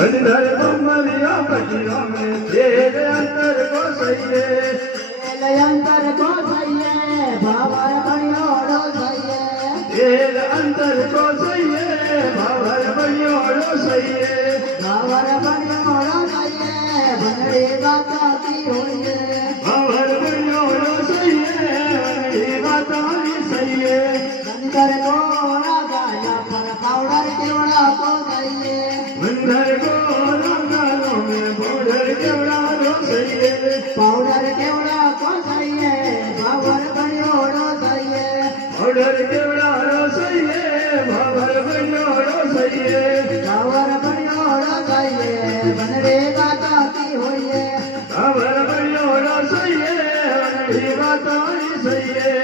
બંધર બમરિયા પટિયા મે તેર અંતર કો સહીએ અંતર કો સહીએ ભાવર બણ્યોડો સહીએ તેર અંતર કો સહીએ ભાવર બણ્યોડો સહીએ ભાવર બણ્યોડો સહીએ ભંડળી ગાતાતી હોઈએ ભાવર બણ્યોડો સહીએ ભંડળી ગાતાતી સહીએ અંતર કો રાજા પર પાવડર કેવડા કો સહીએ બંધર કો રાજા મે બોડર કેવડા રો સહીએ પાવડર કેવડા કો સહીએ ભાવર બણ્યોડો સહીએ પાવડર કેવડા રો સહીએ ભાવર બણ્યોડો સહીએ ભાવર બણ્યોડો સહીએ ભંડળી ગાતાતી હોઈએ ભાવર બણ્યોડો સહીએ ભંડળી ગાતાતી સહીએ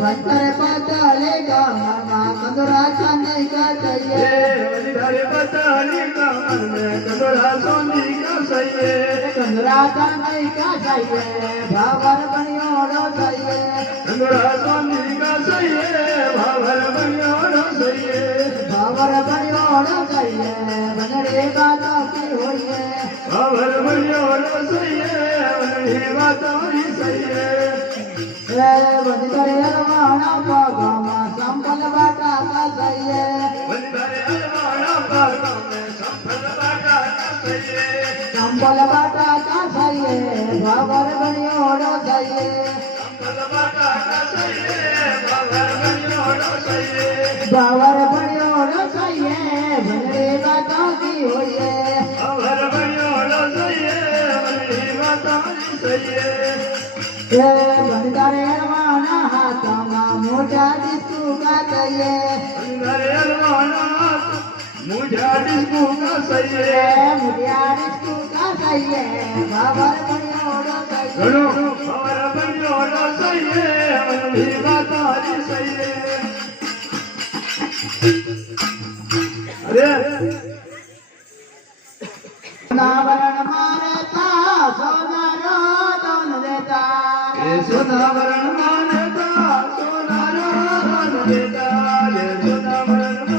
ભંતર પતલે ગામમાં કંદોરા ચાંદી કા સહીએ વલિધારે બતાલી કામન મે કંદોરા સોની કા સહીએ કંદોરા ચાંદી કા સહીએ ભાવર બણ્યોડો સહીએ કંદોરા સોની કા સહીએ ભાવર બણ્યોડો સહીએ ભાવર બણ્યોડો સહીએ ભંડળી ગાતાતી હોઈએ ભાવર બણ્યોડો સહીએ ભંડળી ગાતાતી સહીએ વંદરે અલવાણા પગમાં સંપલ બાટા કા સહીએ વલિધારે અલવાણા પાગમ મે સંપલ બાટા કા સહીએ સંપલ બાટા કા સહીએ ભાવર બણ્યોડો સહીએ સંપલ બાટા કા સહીએ ભાવર બણ્યોડો સહીએ ભાવર બણ્યોડો સહીએ ભંડળી ગાતાતી હોઈએ ભાવર બણ્યોડો સહીએ ભંડળી ગાતાતી સહીએ બંધારે અલવાણા હાથમાં મોટા ડિસ્કુ કા સહીએ બંધારે અલવાણા મુજા ડિસ્કુ કા સહીએ મુડિયા ડિસ્કુ કા સહીએ ભાવર બણ્યોડો સહીએ ઘણો ભાવર બણ્યોડો સહીએ ભંડળી ગાતાતી સહીએ અરે નાવરણ મારતા સોનારો દોન દેતા એ સોનાવરણ માનતા સોનારો ધન દેતા રે સોનાવરણ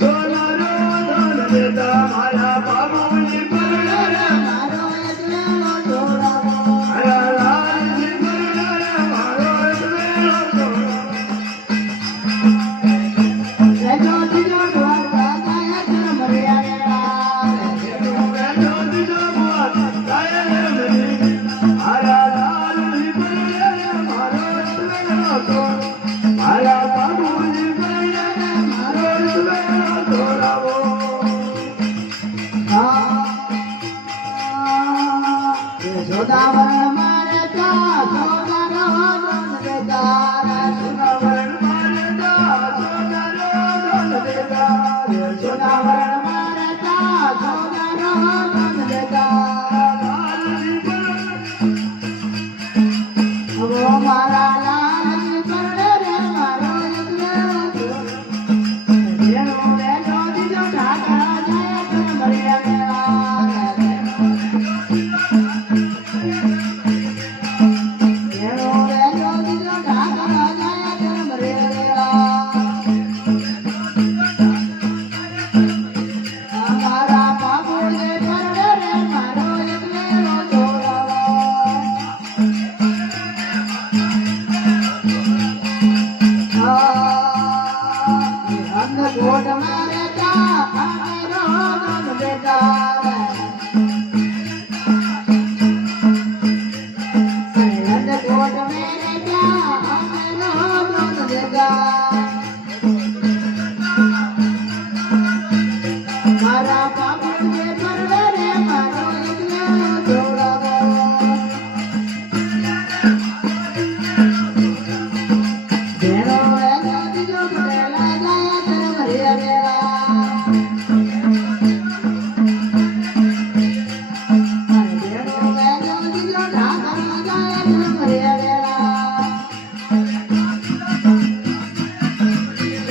સોનારો ધન દેતા મારા બાબુની પરણે રે મારો એકલેલો જોડાવો મારા લાલની પરણે રે મારો એકલેલો છોડો એજો દીજો દ્વારકા જાય જન્મ રહ્યા બેઠો દીજો મુઆત ગાય રે મરી મારા લાલની પરણે રે મારો એકલેલો છોડો મારા બાબુની પરણે રે મારો એકલેલો છોડાવો જોદાવરણ મારતા સોનારો દોન દેતા સોનાવરણ માનતા સોનારો ધન દેતા રે જોદાવરણ મારતા સોનારો દોન દેતા લાલની પરણે ઓ મારા લાલની પરણે રે મારો એકલેલો છોડો જેનો વેલો દીજો ઢાકા જાય જન્મ રહ્યા જેનો વેલો દીજો ઢાકા જાય જન્મ રહ્યા મારા બાબુને પરણે રે મારો એકલેલો છોડાવો અંધકોટ મારે તા આમેરો દોન દેતા અંધકોટ મેરે તા આમેરો દોન દેતા મારા બાબુને પરણે રે મારો એકલેલો છોડાવો જેનો વેલો દીજો ભરેલા જાય જન્મ રહ્યા જેનો વેલો દીજો ઢાકા જાય જન્મ રહ્યા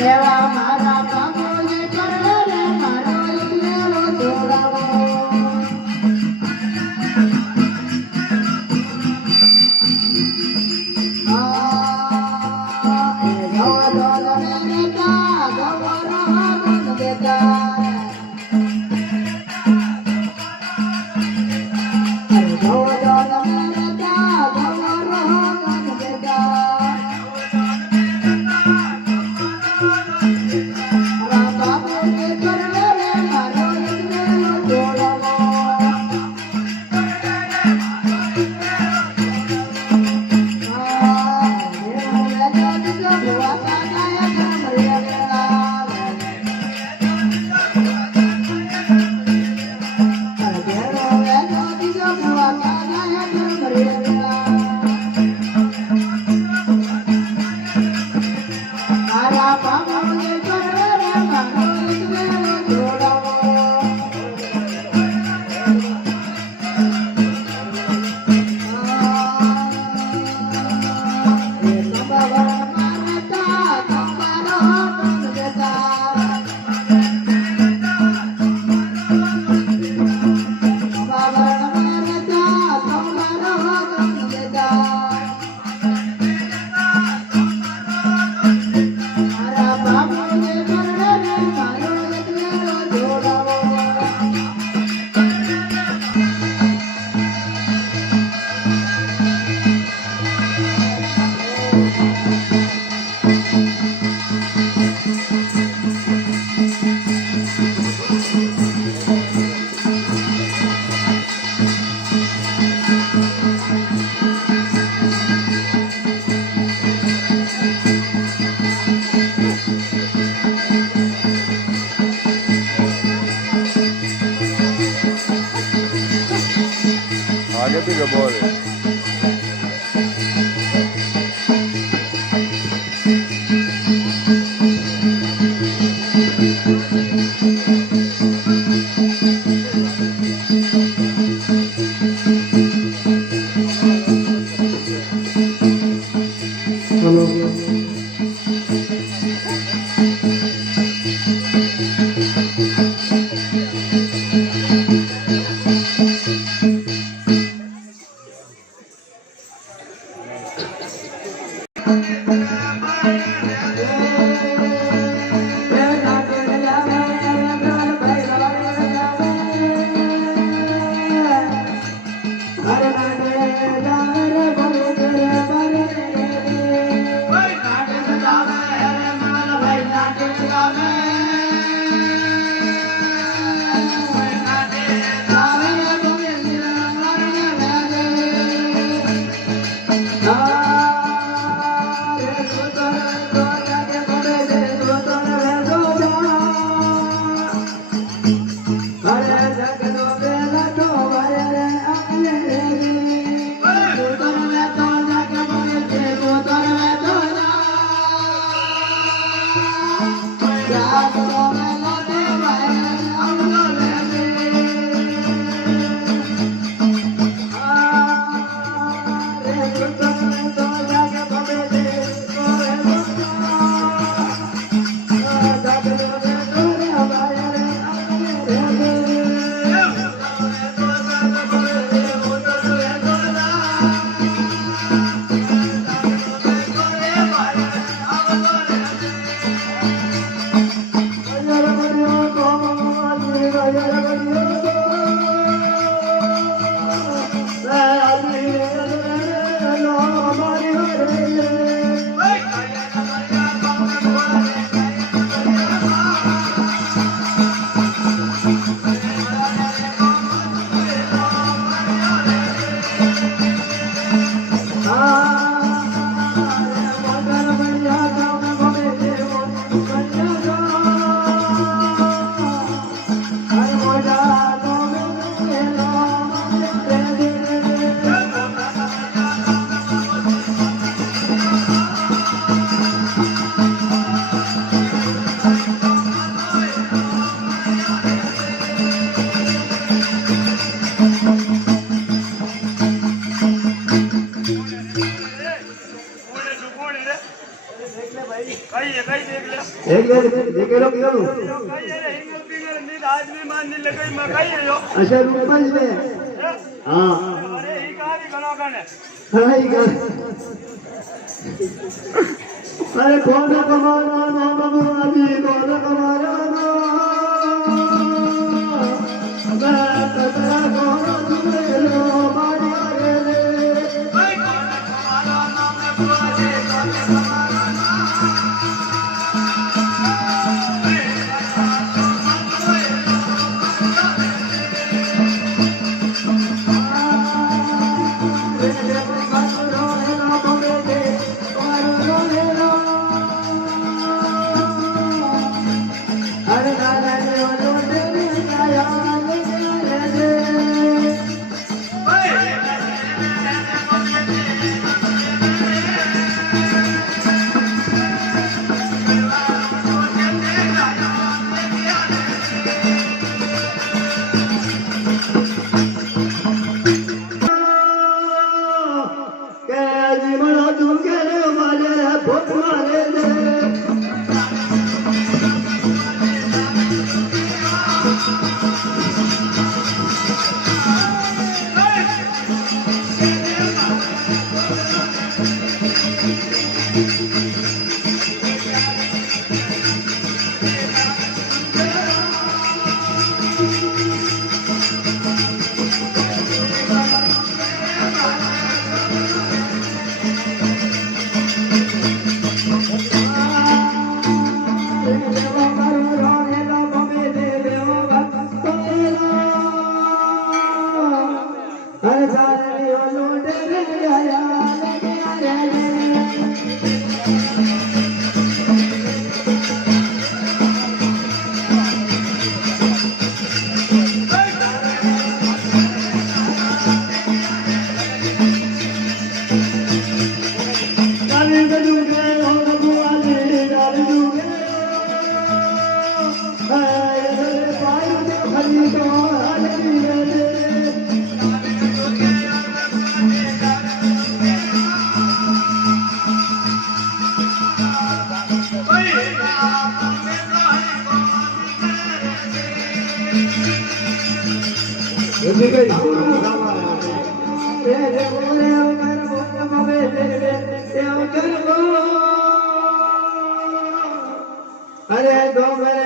એવા મારા બાબુને પરણે રે મારો એકલેલો છોડાવો એ ગૌ દોલ મેરે તા आगे भी बोल अच्छा रूपल में हाँ अरे ही कहाँ भी घणो कने सही कर अरे कौन कमाना ना बाबू अभी कौन कमाना ना मैं तेरा कौन तुम्हें लो मारिया रे भाई कौन कमाना ना मैं बुआजे कौन कमाना ना અરે ડોંગરે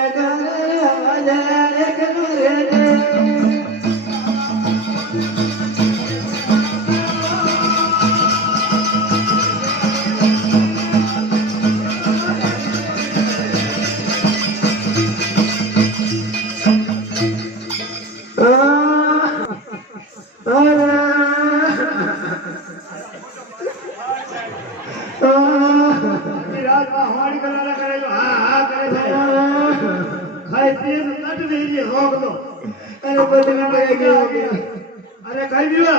અરે કઈ દીધો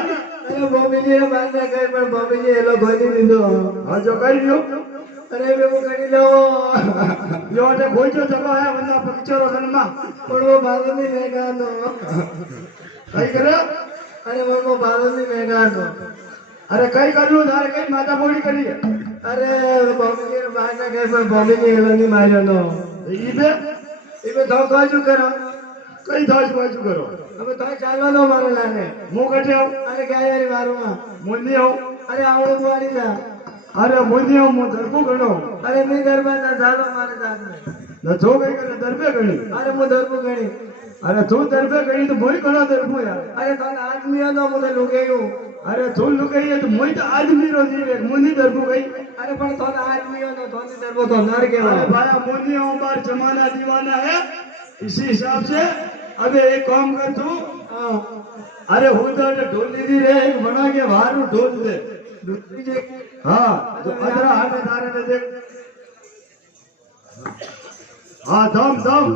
અરે બોબીજી એ બાંધે કઈ પણ બોબીજી એલો ગોદી દીધો હા જો કઈ દીધો અરે બેવું કરી લો જો તે કોઈ જો જગો હે વંદા પકચરો ગનમાં પણ वो બાંધની મેગાનો કઈ કરે અરે वो બાંધની મેગાનો અરે કઈ કર્યું તારે કઈ માતા બોડી કરી અરે બોબીજી એ બાંધે કઈ પણ બોબીજી એલો ની માર્યો નો ઈ બે તો કાજુ કરો કઈ થાશ બાજુ કરો હવે તો ચાલો નો મારો લાને હું કટે આવ અરે ક્યાં યારી મારું મુંદી આવ અરે આવડો બોડી જા અરે મુંદી આવ હું ધરપુ ગણો અરે મી ગરબા ના ચાલો મારે સાથે ન જો કઈ કરે દરબે ગણી અરે હું ધરપુ ગણી અરે તું દરબે ગણી તો મોય ઘણો દરબુ યાર અરે તો આદમી નો મને લુકેયું અરે તું લુકઈ તો મોય તો આદમી રો જીવે મુંદી દરબુ ગઈ અરે પણ તો આદમી નો તો ધરપુ તો નર अरे કેવા भाया मोदी हूँ बार जमाना दीवाना है इसी हिसाब से अबे एक काम कर तू अरे हो तो ढोल दीदी रे एक बना के बाहर ढोल दे हाँ तो अदरा हाथे तारे ने देख हाँ दम दम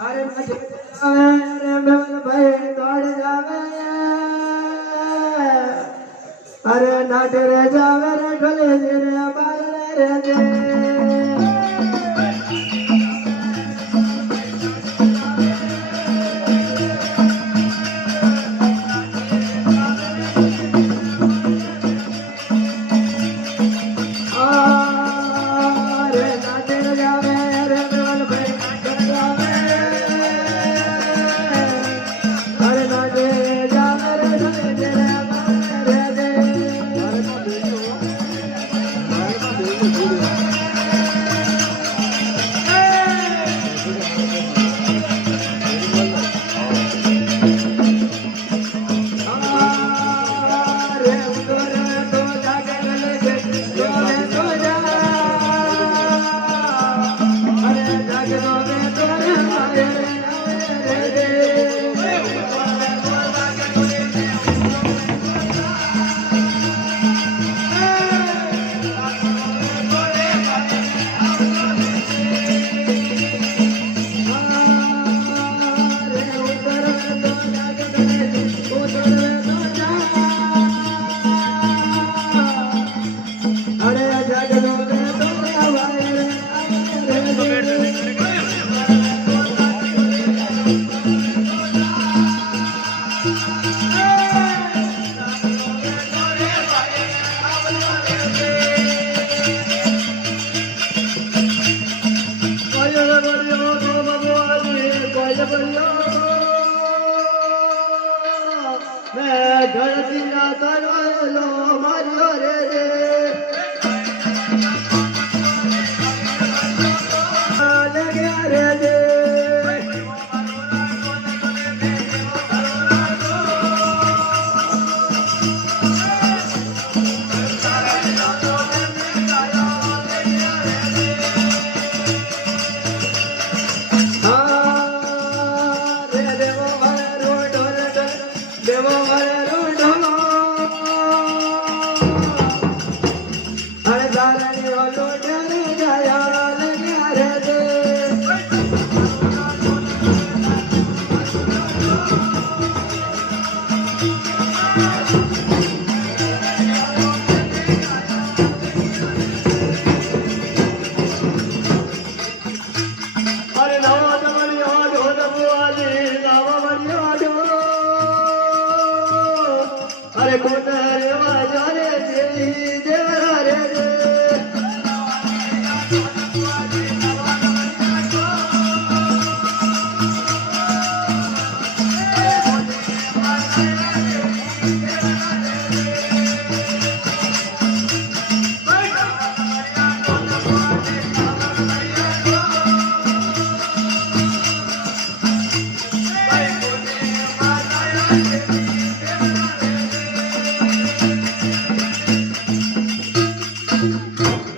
અરે અરે મેલ ભાઈ દોડ જાવે અરે નાટ રે જાવે રે ઢોલે રે બાર રે દે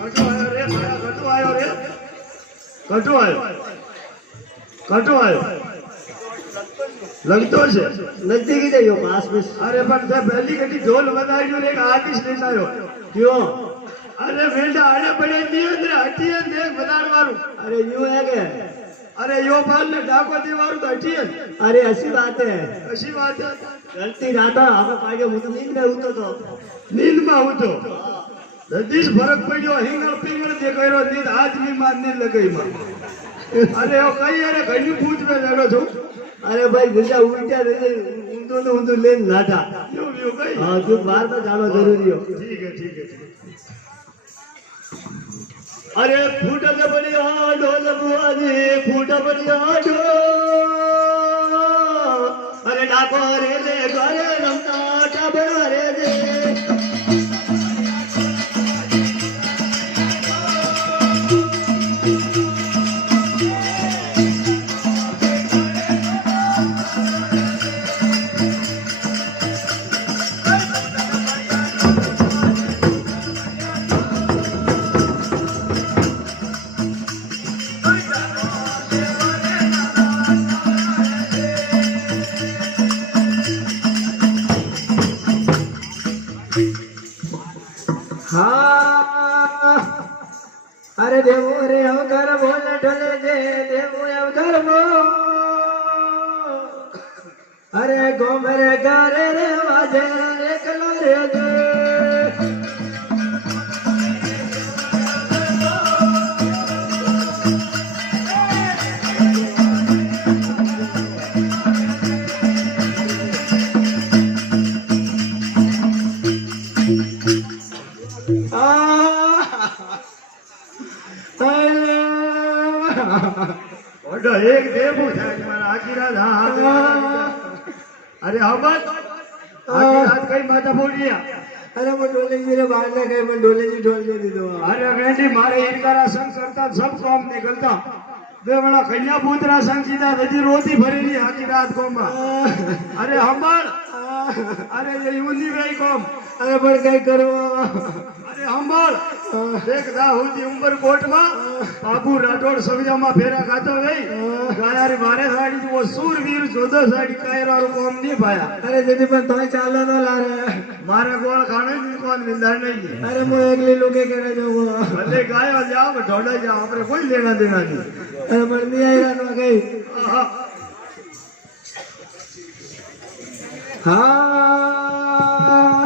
કટુ આવ્યો રે કટુ આવ્યો રે કટુ આવ્યો लगतो છે नजदीक ही जाइयो पास में अरे पण તે પહેલી કટી ઢોલ બજાવ્યો ને એક આર્ટિસ્ટ લઈને આવ્યો क्यों अरे વેંડા આડે પડે ની અંદર હટીએ ને બજાર વાળું अरे यूं है के अरे यो बाल ने डाको दी वाળું તો હટીએ अरे ऐसी बात है અશી વાત છે गलती राता हम पागे હું તો નીંદ में ઉતો તો નીંદ માં હું તો જગદીશ ફરક પડ્યો હિંગળ પિંગળ જે કર્યો નીંદ આજ ની માં નીંદ લગાઈ માં अरे ओ कई अरे घणी पूछ में लड़ो छो अरे भाई गुंजा उल्टा रे ऊंधो लेन नाटा यो कई हां तू बार में जानो जरूरी हो ठीक है अरे फूट के बढ़िया ढोल बुआजी फूट बढ़िया ढोल अरे डाको रे दे घरे रमता टाबर रे दे हाँ अरे देवो रे अवघर बोल ढले जे देवो अवघर मो अरे गोमरे गारे रे वाजे एकलो रे जे ઓડો એક દેવું થાય મારા આખી રાત અરે હમત આખી રાત કઈ માતા બોલિયા अरे वो डोले जी रे बाहर ना गए मैं डोले जी ढोल दे दी दो अरे गैंडी मारे इनकारा संग करता सब काम निकलता बेवड़ा कन्या पुत्रा संग सीधा रजी रोती भरेली आखी रात को में अरे हमार अरे ये यूनी भाई कोम अरे पर कई करो अरे हमार देख दा होती उम्र कोट में बाबू राठौड़ सविजा में फेरा खातो गई गायारी मारे साड़ी वो सूरवीर जोधो साड़ी कायरा रो कोम नहीं पाया अरे जदी पर तोय चालो न ला रे मारे गोल खाने नहीं कौन विंदार नहीं अरे मो एकली लोगे करे जो वो भले गायो जाओ ढोड़ा जाओ अपने कोई लेना देना नहीं अरे मन नहीं आई रात में गई हाँ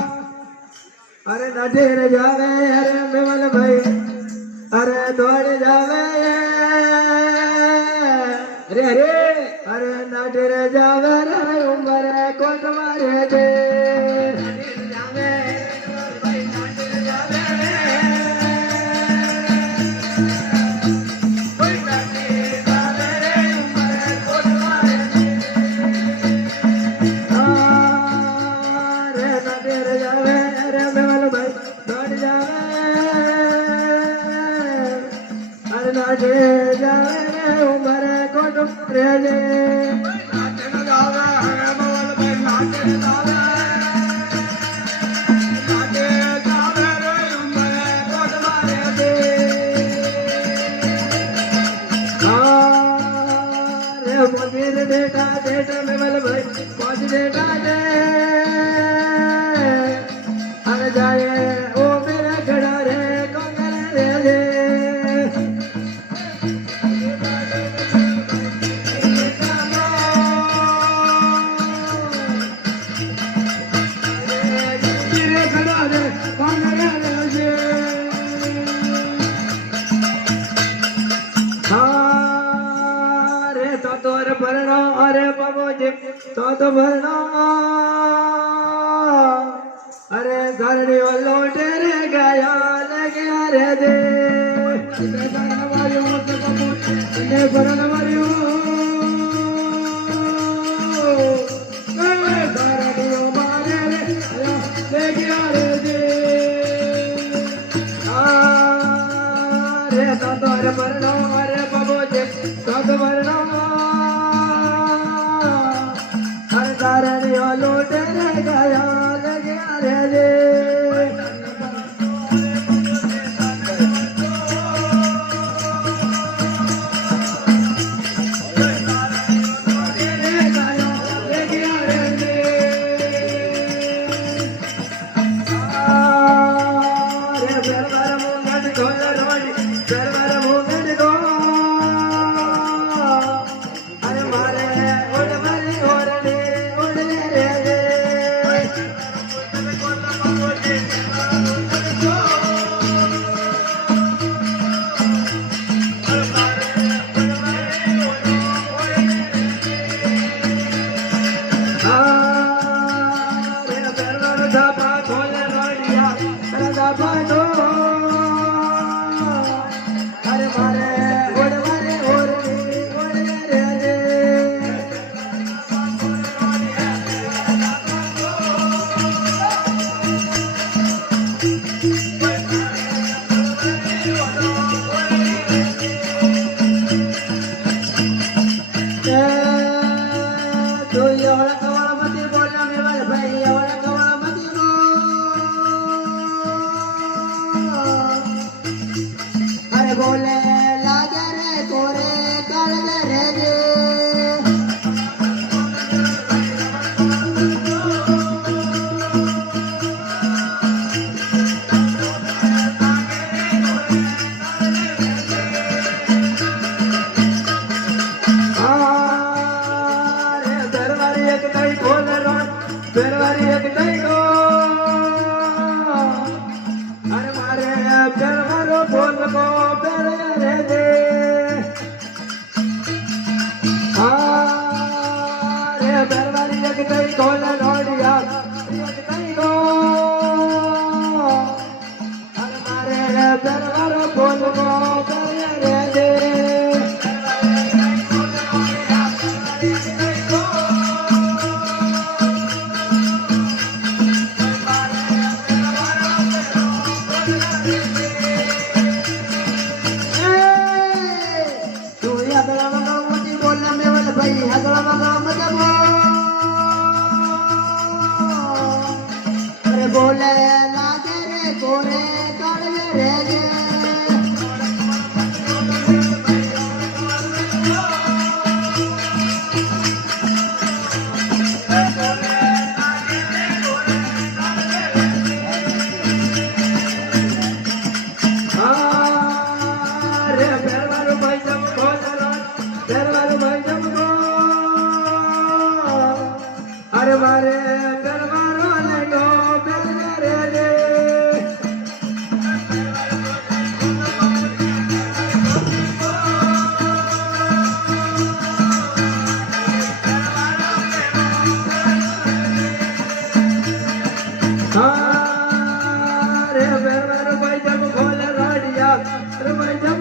अरे नटे रे जावे अरे मेवल भाई अरे दौड़ जावे अरे अरे अरे नटे रे जावे रे उम्र कोट मारे दे जावे भाई नटे रे जावे कोई नटे जावे रे उम्र कोट मारे दे अरे नटे रे जावे अरे मेवल भाई दौड़ जावे अरे नटे जावे रे उम्र कोट मारे दे नटे जावे अरे मेवल भाई नटे जावे नटे जावे रे उम्र कोट मारे दे अरे मंदिर बेटा बेटा मेवल भाई पहुंच बेटा दे अरे जाए ओ मेरा खड़ा रे कंगन रे दे मेरे खड़ा रे कंगन रे दे रे तो तोर भरना अरे बाबू जी तो भरना अरे धरनी लौटे रे गया लगे रे दे भरण मारियो धरनी मारे रे लगे रे दे रे तो तोर भरना अरे बाबू जी तो भरना अरे धरनी लौटे रे गया लगे रे दे બોલે લાગે રે કોરે કાળજે રેજે બોલે લાગે રે કોરે કાળજે રેજે અરે મારે દરબારો લેગો બેલે રે રે રે દરબારો ભાઈ જમ ખોલે રાડિયા રે ભાઈ જમ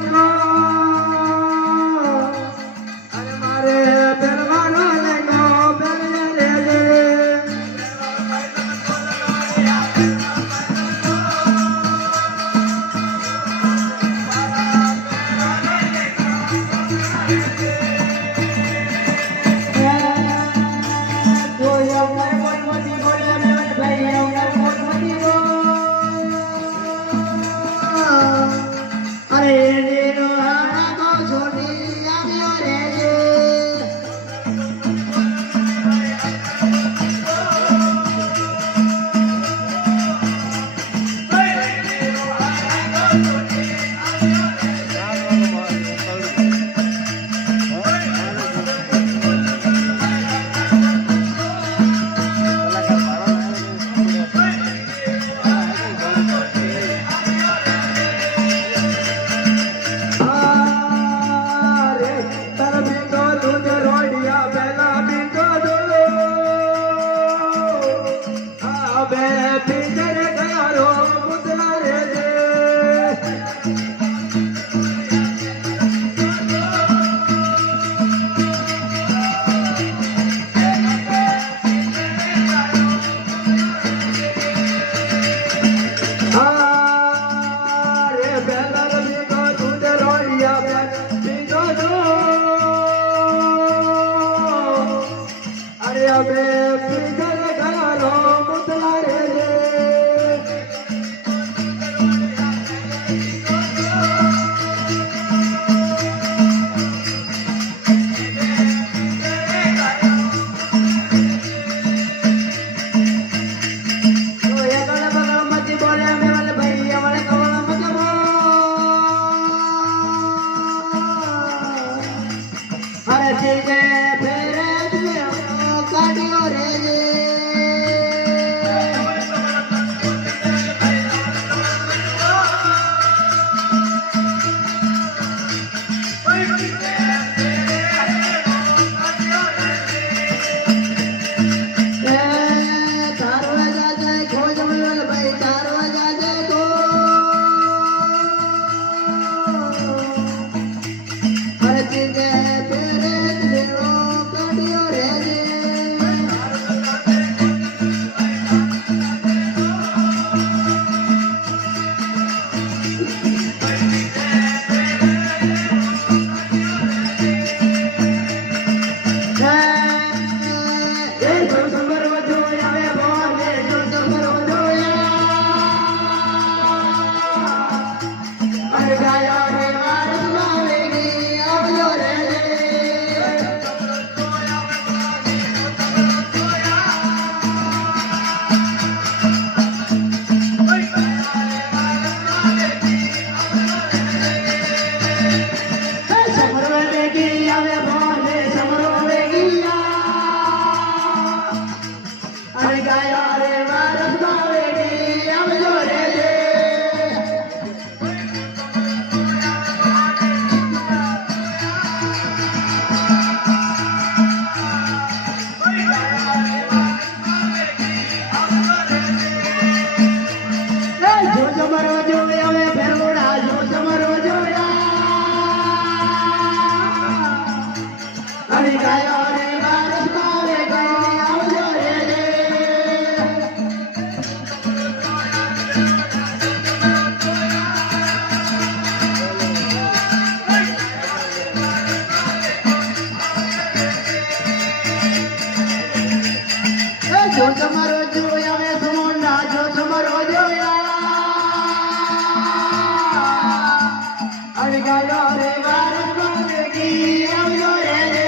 અરે મારે દરબારો લેગો બેલે રે રે Hare અરે ગાયો રે વારસમાં વેગી આવજો રે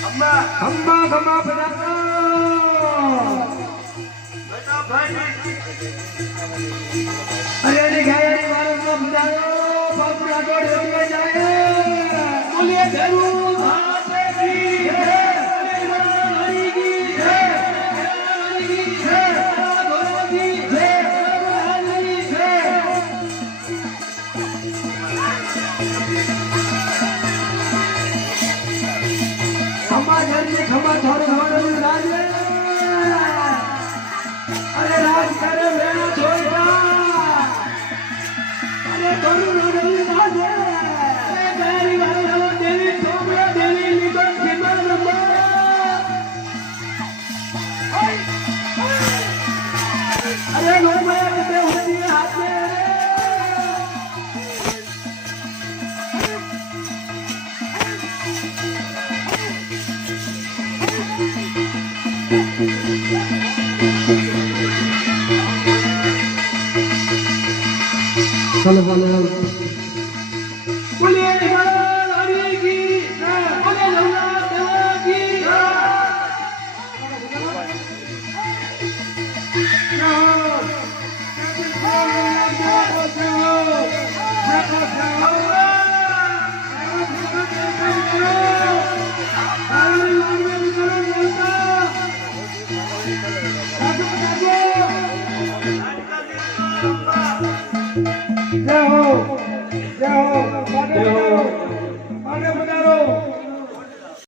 ખંભા ખંભા પધારો અરે ની ગાયની વારસમાં પધારો બાપુના જોડે ઉડવા જાય બોલીએ ધરું ભાતે કી હે હરી કી હે હરી કી હે ગોરજી હે હરી હે ખંભા ઘરની ખંભા થોડું થોડું રાજે અરે રાજ કરે વેણા જોઈતા અરે થોડું થોડું રાજે અરે ગાયની વારસમાં દેવી છોકરા દેવી ભલે ભલે બોલે હરિ કી બોલે નવનાથ દેવ કી જય હો જય હો